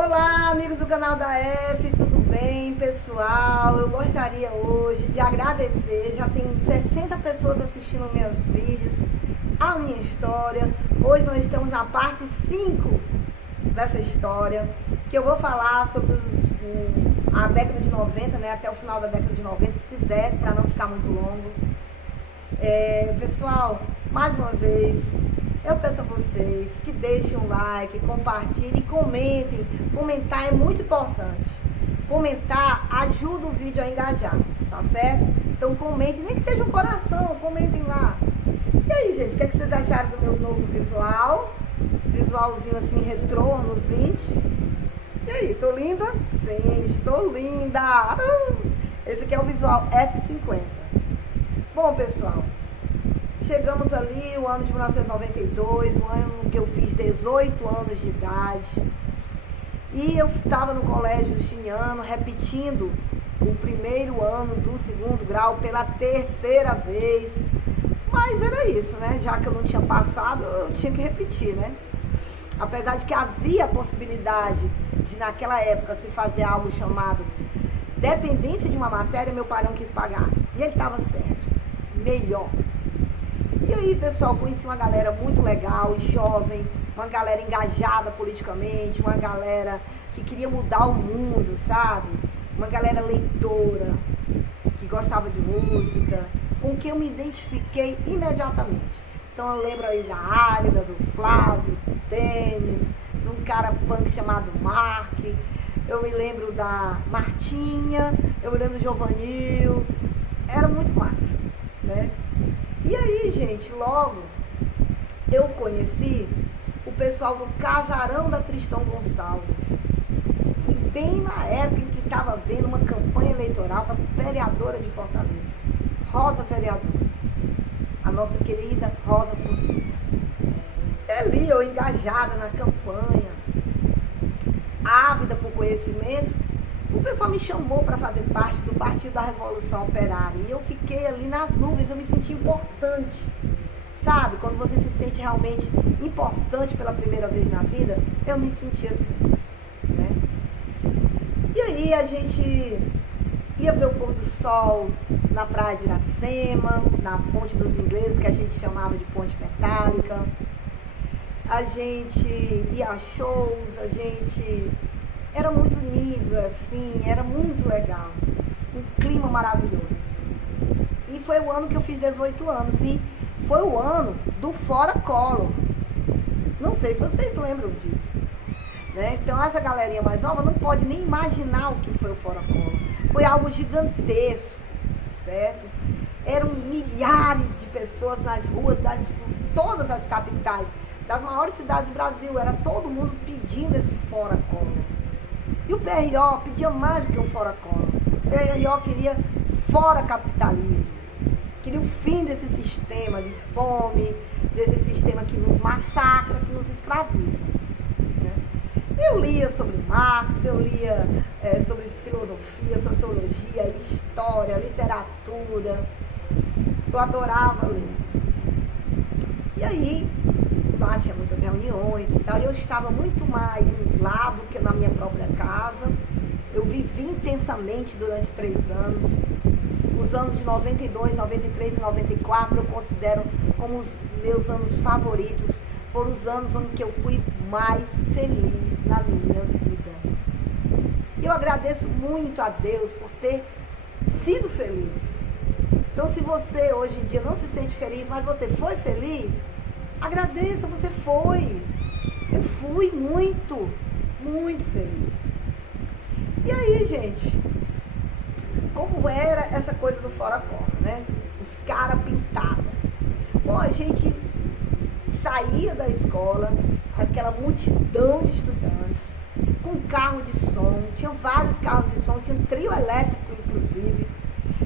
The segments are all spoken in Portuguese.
Olá, amigos do canal da F, tudo bem, pessoal? Eu gostaria hoje de agradecer, já tem 60 pessoas assistindo meus vídeos, a minha história. Hoje nós estamos na parte 5 dessa história, que eu vou falar sobre a década de 90, né, até o final da década de 90, se der, para não ficar muito longo. Pessoal, mais uma vez, eu peço a vocês que deixem um like, compartilhem e comentem. Comentar é muito importante. Comentar ajuda o vídeo a engajar, tá certo? Então comentem, nem que seja um coração, comentem lá. E aí, gente, o que vocês acharam do meu novo visual? Visualzinho assim, retrô, anos 20. E aí, tô linda? Sim, estou linda! Esse aqui é o visual F50. Bom, pessoal, chegamos ali o ano de 1992, o ano que eu fiz 18 anos de idade. E eu estava no colégio justiniano, repetindo o primeiro ano do segundo grau pela terceira vez. Mas era isso, né? Já que eu não tinha passado, eu tinha que repetir, né? Apesar de que havia a possibilidade de, naquela época, se fazer algo chamado dependência de uma matéria, meu pai não quis pagar. E ele estava certo. Melhor. E aí, pessoal, conheci uma galera muito legal, jovem, uma galera engajada politicamente, uma galera que queria mudar o mundo, sabe? Uma galera leitora, que gostava de música, com quem eu me identifiquei imediatamente. Então eu lembro aí da Águeda, do Flávio, do Tênis, de um cara punk chamado Mark, eu me lembro da Martinha, eu me lembro do Giovanil, era muito massa, né? E aí, gente, logo eu conheci o pessoal do Casarão da Tristão Gonçalves. E bem na época em que estava vendo uma campanha eleitoral para vereadora de Fortaleza, Rosa Vereadora, a nossa querida Rosa Fonseca. Ali eu engajada na campanha, ávida por conhecimento, o pessoal me chamou para fazer parte do Partido da Revolução Operária. E eu fiquei ali nas nuvens, eu me senti importante. Sabe? Quando você se sente realmente importante pela primeira vez na vida, eu me senti assim, né? E aí a gente ia ver o pôr do sol na praia de Iracema, na Ponte dos Ingleses, que a gente chamava de Ponte Metálica. A gente ia a shows, a gente era muito unido, assim, era muito legal. Um clima maravilhoso. E foi o ano que eu fiz 18 anos. E foi o ano do Fora Collor. Não sei se vocês lembram disso, né? Então essa galerinha mais nova não pode nem imaginar o que foi o Fora Collor. Foi algo gigantesco, certo? Eram milhares de pessoas nas ruas de todas as capitais, das maiores cidades do Brasil. Era todo mundo pedindo esse Fora Collor. E o PRO pedia mais do que um Fora Collor. O PRO queria fora capitalismo. Queria o fim desse sistema de fome, desse sistema que nos massacra, que nos escraviza, né? Eu lia sobre Marx, eu lia sobre filosofia, sociologia, história, literatura. Eu adorava ler. E aí, lá tinha muitas reuniões e tal, e eu estava muito mais lá do que na minha própria casa. Eu vivi intensamente durante 3 anos. Os anos de 92, 93 e 94 eu considero como os meus anos favoritos. Foram os anos em que eu fui mais feliz na minha vida. E eu agradeço muito a Deus por ter sido feliz. Então, se você hoje em dia não se sente feliz, mas você foi feliz, agradeça, você foi. Eu fui muito, muito feliz. E aí, gente, como era essa coisa do Fora Collor, né? Os caras pintados. Bom, a gente saía da escola, aquela multidão de estudantes, com carro de som, tinha vários carros de som, tinha um trio elétrico, inclusive.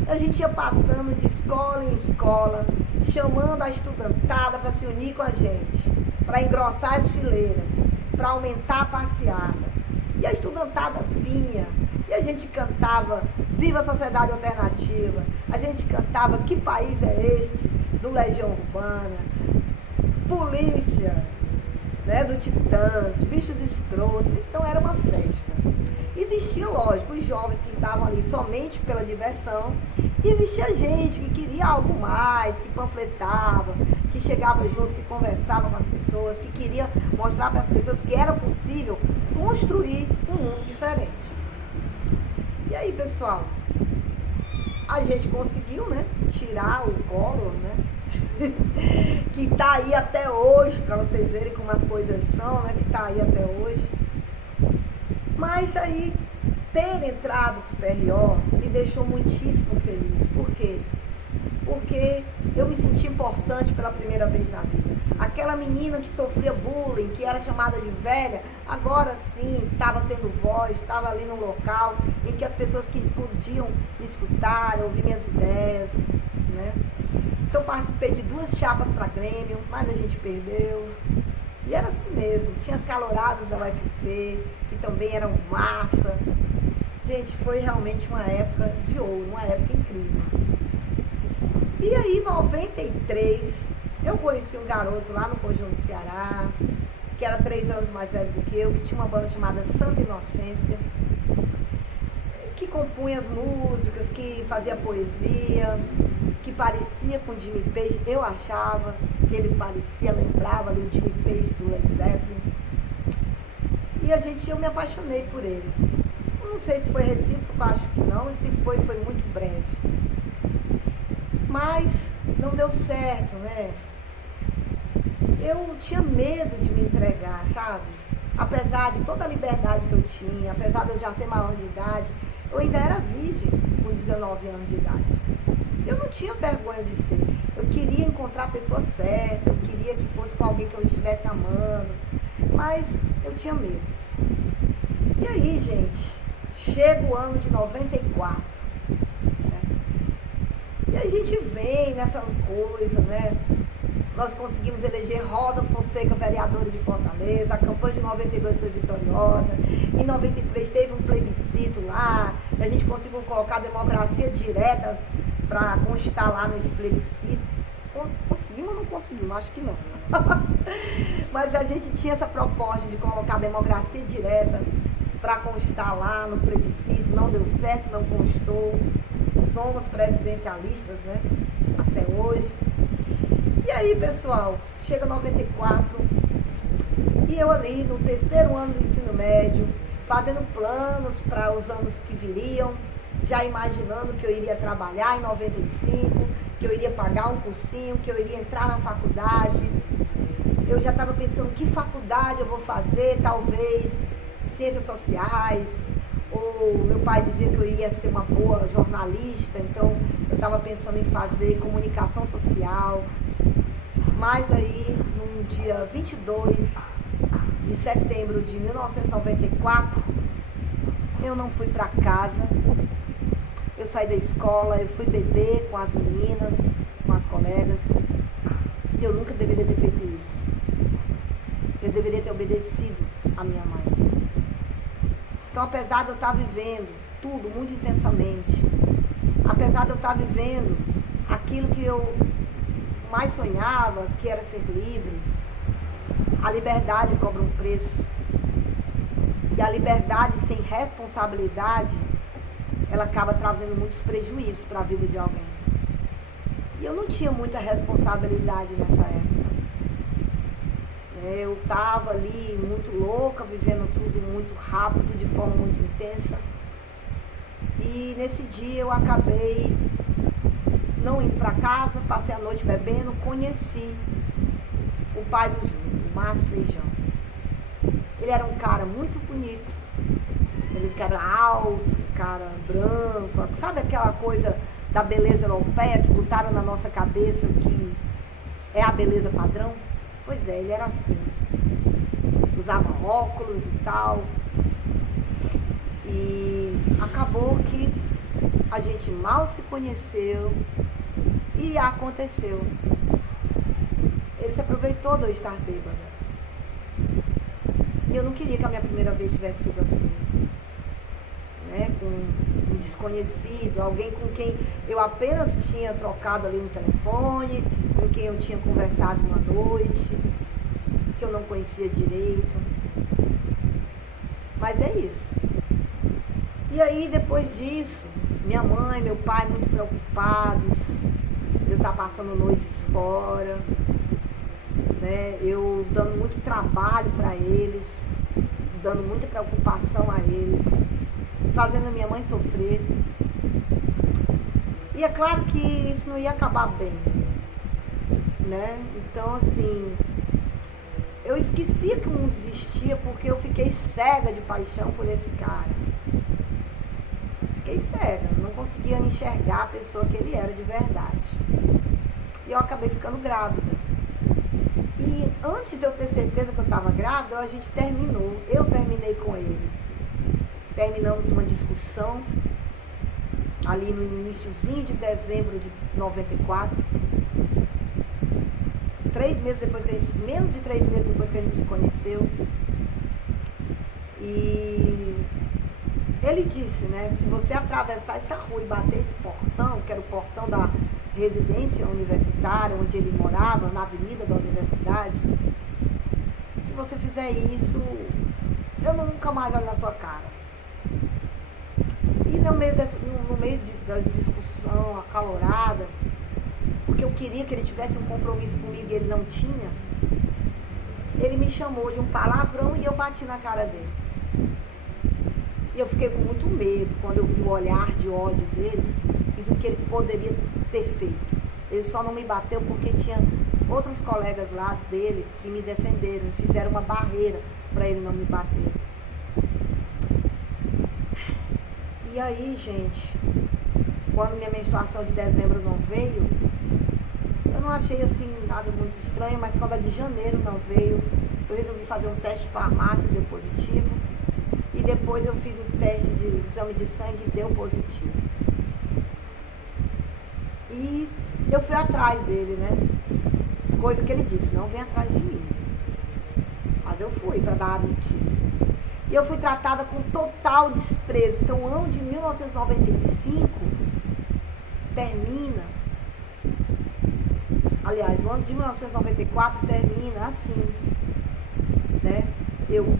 A gente ia passando de escola em escola, chamando a estudantada para se unir com a gente, para engrossar as fileiras, para aumentar a passeata. E a estudantada vinha, e a gente cantava Viva a Sociedade Alternativa, a gente cantava Que País é Este, do Legião Urbana, Polícia, né? né, do Titãs, Bichos Escrotos, então era uma festa. Existia, lógico, os jovens que estavam ali somente pela diversão, e existia gente que queria algo mais, que panfletava, que chegava junto, que conversava com as pessoas, que queria mostrar para as pessoas que era possível construir um mundo diferente. E aí, pessoal, a gente conseguiu, né, tirar o Collor, né, que está aí até hoje, para vocês verem como as coisas são, né, que está aí até hoje. Mas aí, ter entrado para o PRO me deixou muitíssimo feliz. Por quê? Porque eu me senti importante pela primeira vez na vida. Aquela menina que sofria bullying, que era chamada de velha, agora sim estava tendo voz, estava ali num local em que as pessoas que podiam me escutar, ouvir minhas ideias, né? Então participei de 2 chapas para Grêmio, mas a gente perdeu. E era assim mesmo, tinha as caloradas da UFC, que também eram massa. Gente, foi realmente uma época de ouro, uma época incrível. E aí, em 93, eu conheci um garoto lá no Conjunto do Ceará, que era 3 anos mais velho do que eu, que tinha uma banda chamada Santa Inocência, que compunha as músicas, que fazia poesia, que parecia com o Jimmy Page. Eu achava que ele parecia, lembrava ali o Jimmy Page do Led Zeppelin. E eu me apaixonei por ele. Eu não sei se foi recíproco, acho que não, e se foi, foi muito breve. Mas não deu certo, né? Eu tinha medo de me entregar, sabe? Apesar de toda a liberdade que eu tinha, apesar de eu já ser maior de idade, eu ainda era virgem com 19 anos de idade. Eu não tinha vergonha de ser. Eu queria encontrar a pessoa certa, eu queria que fosse com alguém que eu estivesse amando, mas eu tinha medo. E aí, gente, chega o ano de 94. Né? E a gente vem nessa coisa, né? Nós conseguimos eleger Rosa Fonseca, vereadora de Fortaleza. A campanha de 92 foi vitoriosa. Em 93 teve um plebiscito lá. A gente conseguiu colocar a democracia direta para constar lá nesse plebiscito. Conseguimos ou não conseguimos? Acho que não. Mas a gente tinha essa proposta de colocar a democracia direta para constar lá no plebiscito. Não deu certo, não constou. Somos presidencialistas, né? Até hoje. E aí, pessoal, chega 94 e eu ali no 3º ano do ensino médio, fazendo planos para os anos que viriam, já imaginando que eu iria trabalhar em 95, que eu iria pagar um cursinho, que eu iria entrar na faculdade. Eu já estava pensando que faculdade eu vou fazer, talvez ciências sociais, ou meu pai dizia que eu iria ser uma boa jornalista, então eu estava pensando em fazer comunicação social. Mas aí, no dia 22 de setembro de 1994, eu não fui para casa, eu saí da escola, eu fui beber com as meninas, com as colegas. Eu nunca deveria ter feito isso. Eu deveria ter obedecido a minha mãe. Então, apesar de eu estar vivendo tudo muito intensamente, apesar de eu estar vivendo aquilo que eu mais sonhava, que era ser livre, a liberdade cobra um preço. E a liberdade sem responsabilidade, ela acaba trazendo muitos prejuízos para a vida de alguém. E eu não tinha muita responsabilidade nessa época. Eu estava ali muito louca, vivendo tudo muito rápido, de forma muito intensa. E nesse dia eu acabei não indo para casa, passei a noite bebendo, conheci o pai do Júnior, o Márcio Feijão. Ele era um cara muito bonito, ele era alto, cara branco, sabe aquela coisa da beleza europeia que botaram na nossa cabeça que é a beleza padrão? Pois é, ele era assim, usava óculos e tal, e acabou que a gente mal se conheceu e aconteceu. Ele se aproveitou de eu estar bêbada. E eu não queria que a minha primeira vez tivesse sido assim, né? Com um desconhecido, alguém com quem eu apenas tinha trocado ali no telefone, com quem eu tinha conversado uma noite. que eu não conhecia direito. Mas é isso. E aí, depois disso, minha mãe e meu pai muito preocupados, eu estar passando noites fora, né? Eu dando muito trabalho para eles, dando muita preocupação a eles, fazendo a minha mãe sofrer. E é claro que isso não ia acabar bem, né? Então, assim, eu esquecia que o mundo existia porque eu fiquei cega de paixão por esse cara. Fiquei cega, não conseguia enxergar a pessoa que ele era de verdade. E eu acabei ficando grávida. E antes de eu ter certeza que eu estava grávida, a gente terminou. Eu terminei com ele. Terminamos uma discussão ali no iniciozinho de dezembro de 94. Menos de 3 meses depois que a gente se conheceu. E ele disse, né, se você atravessar essa rua e bater esse portão, que era o portão da residência universitária, onde ele morava, na avenida da universidade, se você fizer isso, eu nunca mais olho na tua cara. E no meio da discussão acalorada, porque eu queria que ele tivesse um compromisso comigo e ele não tinha, ele me chamou de um palavrão e eu bati na cara dele. E eu fiquei com muito medo quando eu vi o olhar de ódio dele e do que ele poderia ter feito. Ele só não me bateu porque tinha outros colegas lá dele que me defenderam, fizeram uma barreira para ele não me bater. E aí, gente, quando minha menstruação de dezembro não veio, eu não achei assim nada muito estranho, mas quando a de janeiro não veio, eu resolvi fazer um teste de farmácia, deu positivo. E depois eu fiz o teste de exame de sangue e deu positivo. E eu fui atrás dele, né? Coisa que ele disse, não vem atrás de mim. Mas eu fui para dar a notícia. E eu fui tratada com total desprezo. Então o ano de 1995 termina. Aliás, o ano de 1994 termina assim, né? Eu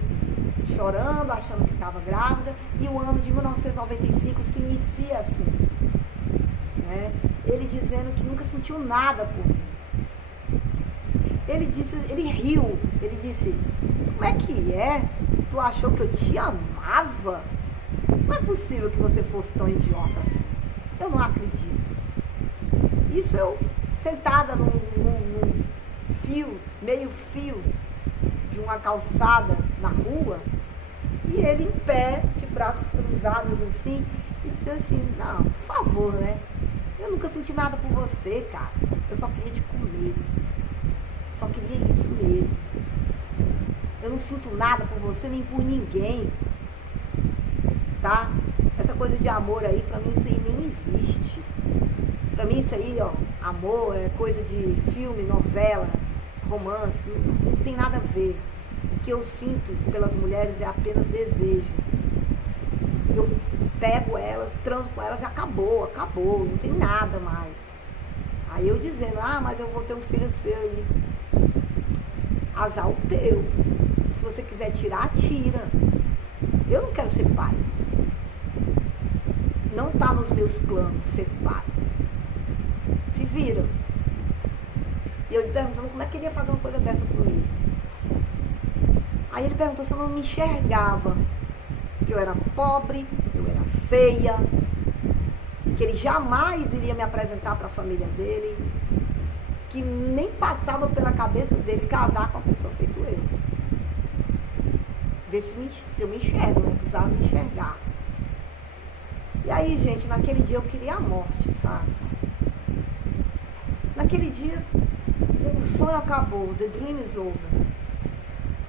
chorando, achando que estava grávida, e o ano de 1995 se inicia assim, né? Ele dizendo que nunca sentiu nada por mim. Ele riu, ele disse, como é que é? Tu achou que eu te amava? Não é possível que você fosse tão idiota assim. Eu não acredito. Isso eu sentada num fio, meio fio de uma calçada na rua, e ele em pé, de braços cruzados assim, e disse assim, não, por favor, né? Eu nunca senti nada por você, cara. Eu só queria te comer. Só queria isso mesmo. Eu não sinto nada por você, nem por ninguém. Tá? Essa coisa de amor aí, pra mim isso aí nem existe. Pra mim isso aí, ó, amor é coisa de filme, novela, romance, não tem nada a ver. O que eu sinto pelas mulheres é apenas desejo. Eu pego elas, transo com elas e acabou, não tem nada mais. Aí eu dizendo, mas eu vou ter um filho seu aí. Azar o teu. Se você quiser tirar, tira. Eu não quero ser pai. Não está nos meus planos ser pai. Se vira. E eu lhe perguntando como é que ele ia fazer uma coisa dessa comigo. Aí ele perguntou se eu não me enxergava, que eu era pobre, eu era feia, que ele jamais iria me apresentar para a família dele, que nem passava pela cabeça dele casar com uma pessoa feito eu. Ver se eu me enxergo, né? Eu precisava me enxergar. E aí, gente, naquele dia eu queria a morte, sabe? Naquele dia, o sonho acabou, the dream is over.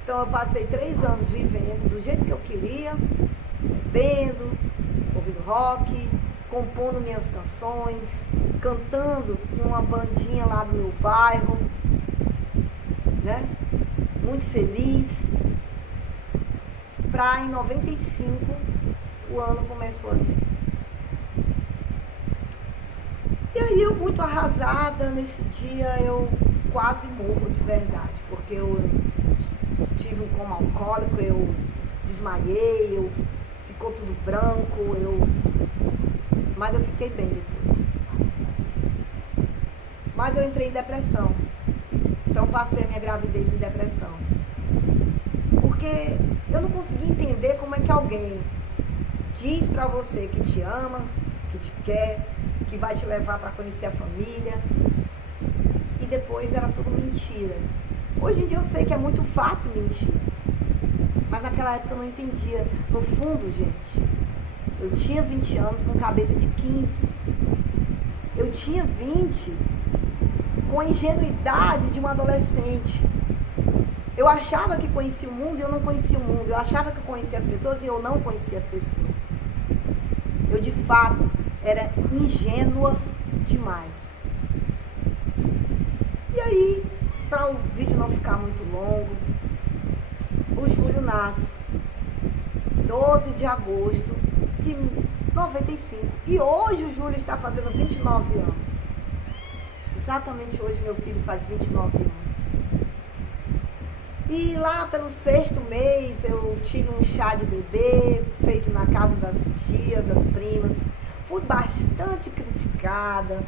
Então eu passei 3 anos vivendo do jeito que eu queria, bebendo, ouvindo rock, compondo minhas canções, cantando com uma bandinha lá do meu bairro, né? Muito feliz. Pra em 95 o ano começou assim. E aí eu muito arrasada, nesse dia eu quase morro de verdade, porque eu tive um coma alcoólico, eu desmaiei, ficou tudo branco, mas eu fiquei bem depois. Mas eu entrei em depressão. Então passei a minha gravidez em depressão. Porque eu não consegui entender como é que alguém diz pra você que te ama, que te quer, que vai te levar para conhecer a família, e depois era tudo mentira. Hoje em dia eu sei que é muito fácil mentir, mas naquela época eu não entendia. No fundo, gente, eu tinha 20 anos com cabeça de 15. Eu tinha 20 com a ingenuidade de uma adolescente. Eu achava que conhecia o mundo e eu não conhecia o mundo. Eu achava que eu conhecia as pessoas e eu não conhecia as pessoas. Eu, de fato, era ingênua demais. E aí, para o vídeo não ficar muito longo, o Júlio nasce 12 de agosto de 95. E hoje o Júlio está fazendo 29 anos. Exatamente hoje meu filho faz 29 anos. E lá pelo 6º mês eu tive um chá de bebê feito na casa das tias, das primas. Fui bastante criticada,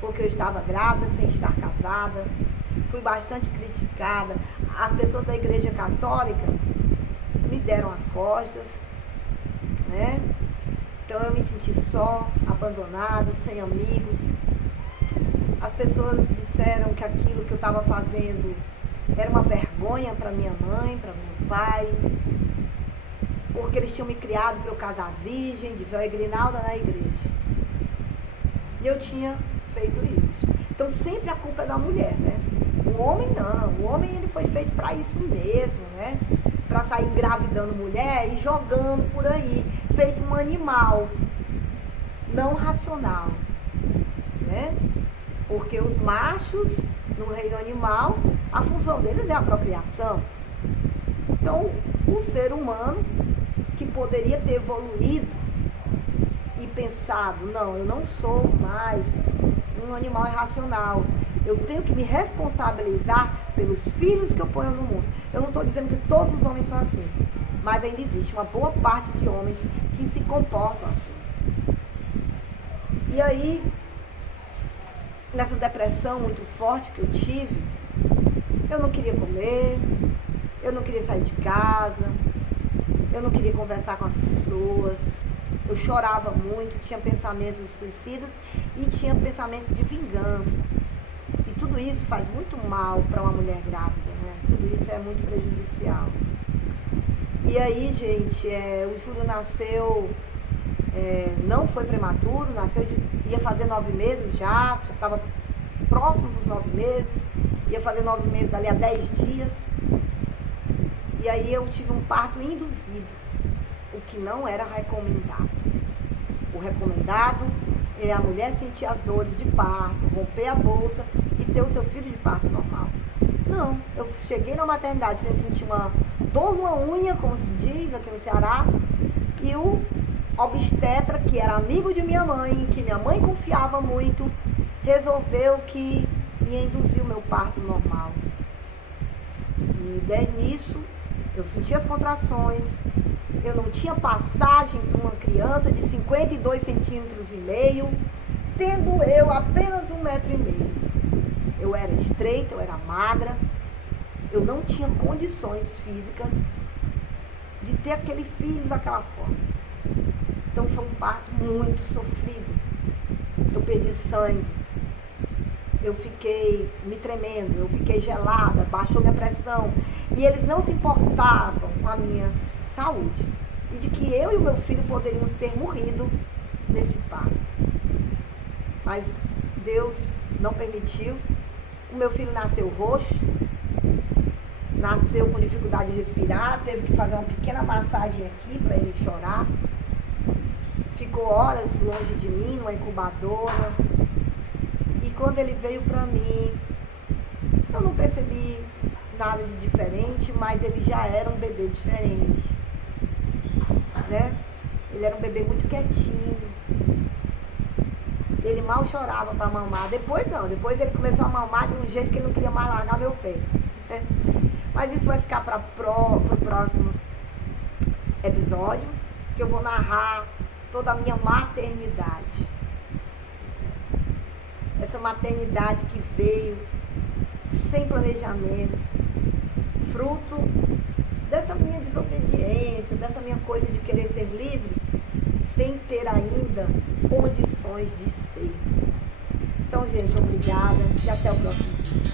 porque eu estava grávida sem estar casada. Fui bastante criticada. As pessoas da Igreja Católica me deram as costas, né? Então eu me senti só, abandonada, sem amigos. As pessoas disseram que aquilo que eu estava fazendo era uma vergonha para minha mãe, para meu pai, porque eles tinham me criado para eu casar virgem, de véu e grinalda na igreja. E eu tinha feito isso. Então sempre a culpa é da mulher, né? O homem não. O homem ele foi feito para isso mesmo, né? Para sair engravidando mulher e jogando por aí, feito um animal não racional, né? Porque os machos no reino animal, a função deles é a procriação. Então, o ser humano que poderia ter evoluído e pensado, não, eu não sou mais um animal irracional. Eu tenho que me responsabilizar pelos filhos que eu ponho no mundo. Eu não estou dizendo que todos os homens são assim, mas ainda existe uma boa parte de homens que se comportam assim. E aí, nessa depressão muito forte que eu tive, eu não queria comer, eu não queria sair de casa, eu não queria conversar com as pessoas, eu chorava muito, tinha pensamentos suicidas e tinha pensamentos de vingança. E tudo isso faz muito mal para uma mulher grávida, né? Tudo isso é muito prejudicial. E aí, gente, o Júlio nasceu, não foi prematuro, ia fazer 9 meses já estava próximo dos 9 meses, ia fazer 9 meses dali a 10 dias. E aí eu tive um parto induzido, o que não era recomendado. O recomendado é a mulher sentir as dores de parto, romper a bolsa e ter o seu filho de parto normal. Não, eu cheguei na maternidade sem sentir uma dor numa unha, como se diz aqui no Ceará, e o obstetra, que era amigo de minha mãe, que minha mãe confiava muito, resolveu que ia induzir o meu parto normal. E nisso, eu senti as contrações, eu não tinha passagem para uma criança de 52,5 centímetros, tendo eu apenas 1,5 m. Eu era estreita, eu era magra, eu não tinha condições físicas de ter aquele filho daquela forma. Então foi um parto muito sofrido. Eu perdi sangue, eu fiquei me tremendo, eu fiquei gelada, baixou minha pressão. E eles não se importavam com a minha saúde. E de que eu e o meu filho poderíamos ter morrido nesse parto. Mas Deus não permitiu. O meu filho nasceu roxo, nasceu com dificuldade de respirar, teve que fazer uma pequena massagem aqui para ele chorar. Ficou horas longe de mim, numa incubadora. E quando ele veio para mim, eu não percebi nada de diferente, mas ele já era um bebê diferente, né? Ele era um bebê muito quietinho. Ele mal chorava para mamar. Depois não, depois ele começou a mamar de um jeito que ele não queria mais largar meu peito, né? Mas isso vai ficar para o próximo episódio, que eu vou narrar toda a minha maternidade. Essa maternidade que veio sem planejamento, fruto dessa minha desobediência, dessa minha coisa de querer ser livre, sem ter ainda condições de ser. Então, gente, obrigada e até o próximo vídeo.